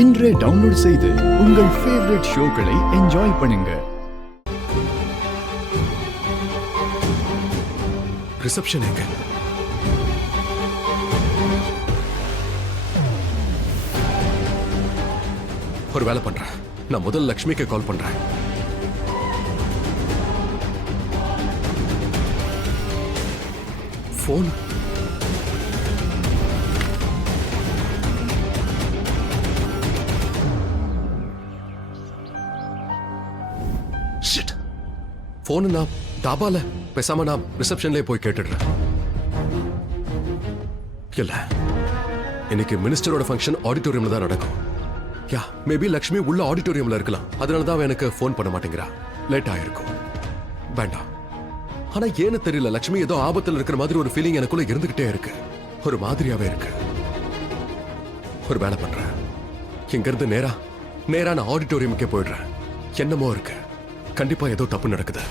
இன்றே டவுன்லோட் செய்து உங்கள் ஃபேவரட் ஷோக்களை என்ஜாய் பண்ணுங்க. ரிசப்ஷன் எங்க? ஒரு வேலை பண்றேன். நான் முதல்ல லக்ஷ்மிக்கு கால் பண்றேன். போன் போன் நான் தாபால பேசாம நான் ரிசப்ஷன்லயே போய் கேட்டுடுறேன். இல்ல, இன்னைக்கு மினிஸ்டரோட ஃபங்க்ஷன் ஆடிட்டோரியம்ல தான் நடக்கும். யா, மேபி லக்ஷ்மி உள்ள ஆடிட்டோரியம்ல இருக்கலாம். அதனால தான் எனக்கு ஃபோன் பண்ண மாட்டேங்கிறா. லேட் ஆயிருக்கும். வேண்டாம். ஆனா ஏன்னு தெரியல, லக்ஷ்மி ஏதோ ஆபத்துல இருக்கிற மாதிரி ஒரு ஃபீலிங் எனக்குள்ள இருந்துகிட்டே இருக்கு. ஒரு மாதிரியாவே இருக்கு. ஒரு வேலை பண்றேன். இங்க இருந்து நேரா நான் ஆடிட்டோரியமுக்கே போயிடுறேன். என்னமோ இருக்கு. கண்டிப்பா ஏதோ தப்பு நடக்குது.